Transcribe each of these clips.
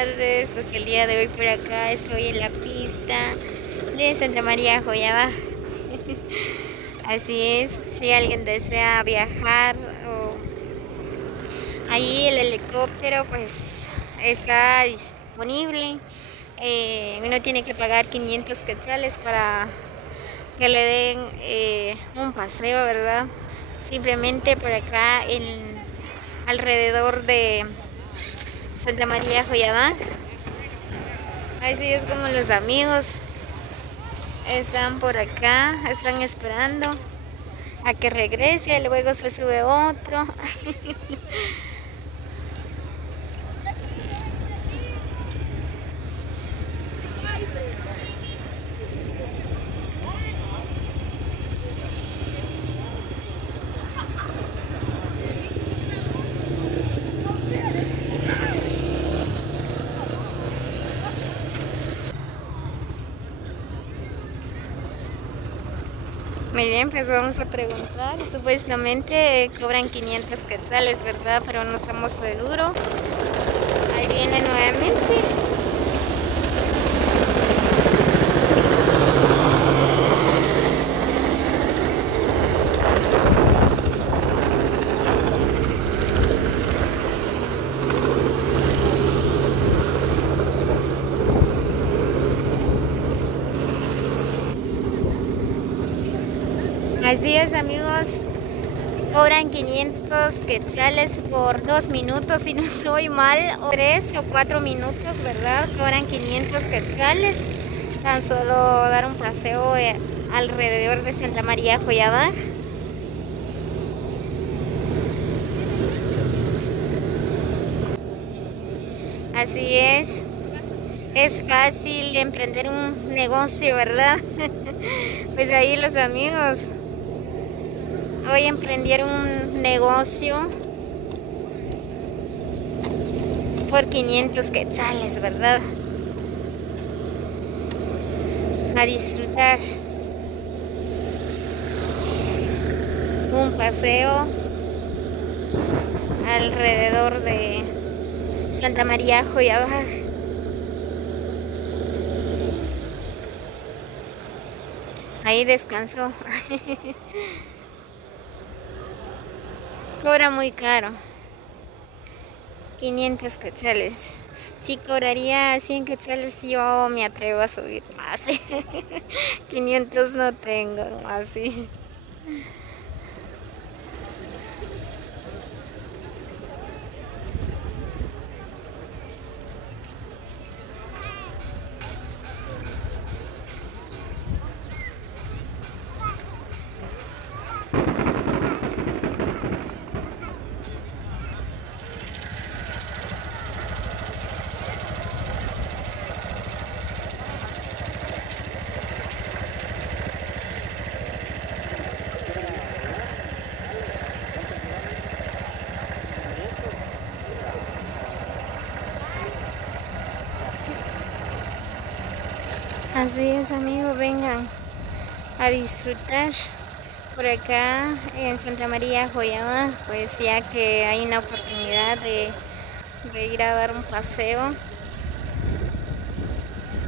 tardes. Pues el día de hoy por acá estoy en la pista de Santa María Joyaba. Así es, si alguien desea viajar o ahí el helicóptero pues está disponible. Uno tiene que pagar 500 quetzales para que le den un paseo, ¿verdad? Simplemente por acá alrededor de Santa María Joyabá. Así es como los amigos están por acá, están esperando a que regrese, luego se sube otro. Muy bien, pues vamos a preguntar. Supuestamente cobran 500 quetzales, ¿verdad? Pero no estamos seguros. Ahí viene nuevamente. Así es, amigos, cobran 500 quetzales por 2 minutos, si no estoy mal, o 3 o 4 minutos, ¿verdad? Cobran 500 quetzales, tan solo dar un paseo alrededor de Santa María Joyabá. Así es fácil emprender un negocio, ¿verdad? Pues ahí los amigos hoy emprendieron un negocio por 500 quetzales, ¿verdad? A disfrutar un paseo alrededor de Santa María Joyabá. Ahí descansó. Cobra muy caro. 500 quetzales. Si cobraría 100 quetzales, yo me atrevo a subir más. 500 no tengo, así. Así es, amigos, vengan a disfrutar por acá en Santa María Joyabá, pues ya que hay una oportunidad de ir a dar un paseo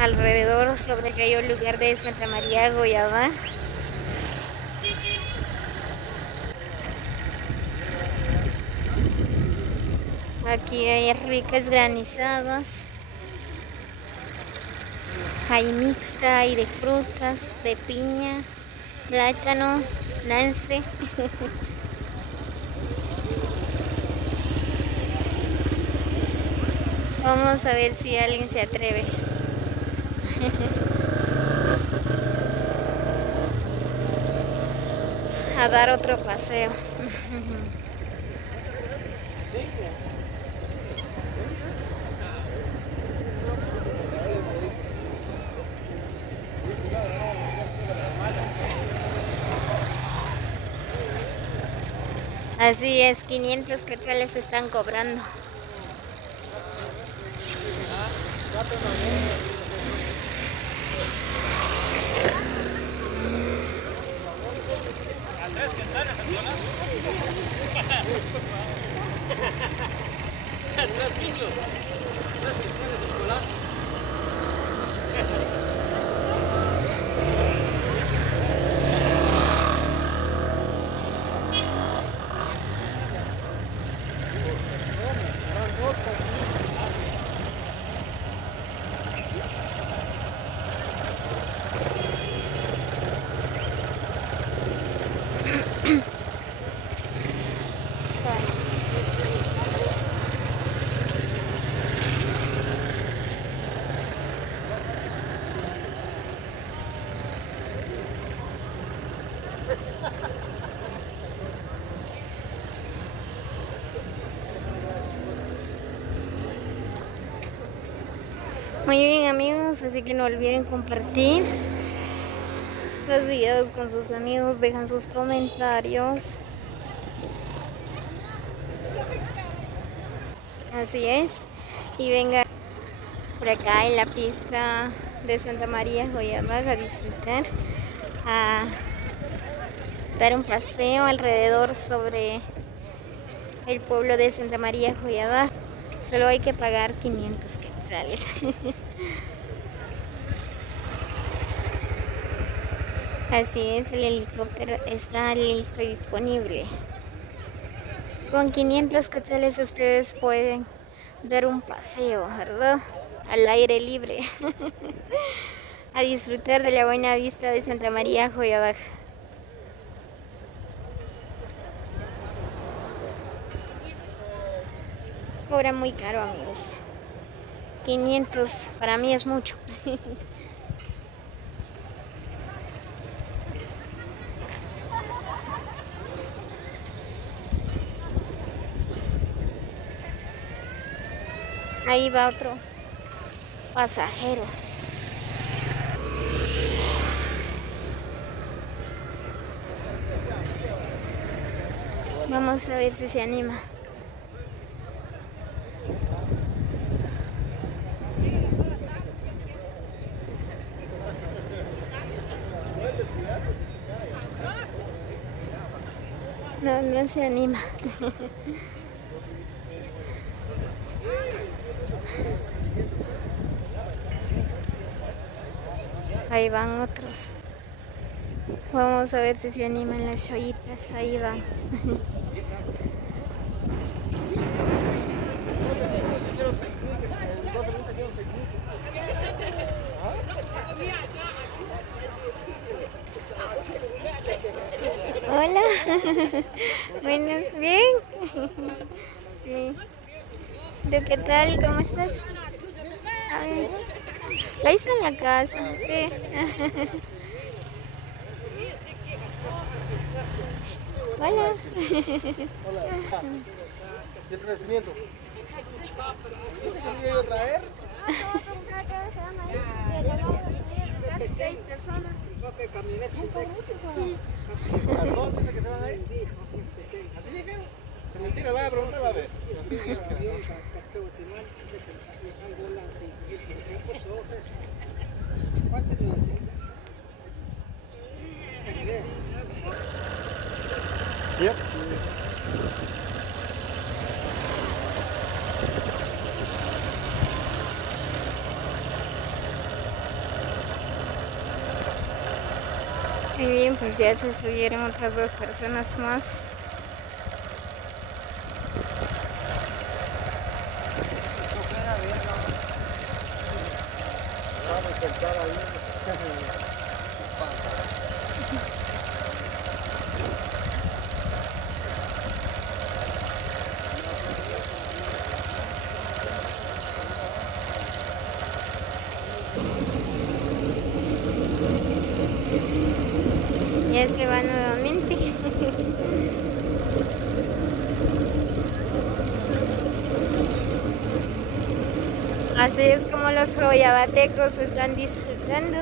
alrededor sobre aquel lugar de Santa María Joyabá. Aquí hay ricas granizadas. Hay mixta, hay de frutas, de piña, plátano, nance. Vamos a ver si alguien se atreve. A dar otro paseo. Así es, 500 quetzales están cobrando. Muy bien amigos, así que no olviden compartir los videos con sus amigos, dejan sus comentarios. Así es, y venga por acá en la pista de Santa María Joyabaj a disfrutar, a dar un paseo alrededor sobre el pueblo de Santa María Joyabaj. Solo hay que pagar 500 quetzales. Así es, el helicóptero está listo y disponible. Con 500 quetzales ustedes pueden dar un paseo, ¿verdad? Al aire libre. A disfrutar de la buena vista de Santa María Joyabaj. Cobra muy caro amigos. 500 para mí es mucho. Ahí va otro pasajero. Vamos a ver si se anima. No, no se anima. Ahí van otros. Vamos a ver si se animan las chollitas. Ahí van. Hola. Buenos, bien. Sí. ¿Tú qué tal? ¿Cómo estás? Ahí está en la casa, sí. Hola. ¿Y el revestimiento? ¿Ese se lo iba a traer? 6 personas. ¿Las dos dice que se van a ir? ¿Así dijeron? Se mentira, va a preguntar, va a ver. Así dijeron. Yep. Muy bien, pues ya se subieron otras 2 personas más. Vamos a pensar ahí. Ya se va nuevamente. Así es como los joyabatecos están disfrutando.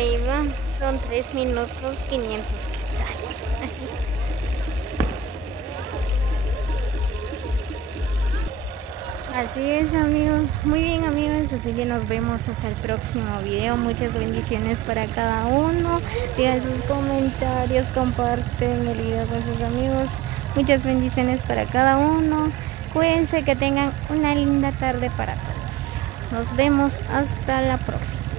Ahí va, son 3 minutos 500 quetzales. Así es, amigos. Muy bien, amigos, así que nos vemos hasta el próximo video. Muchas bendiciones para cada uno. Dejen sus comentarios, comparten el video con sus amigos. Muchas bendiciones para cada uno. Cuídense, que tengan una linda tarde para todos. Nos vemos hasta la próxima.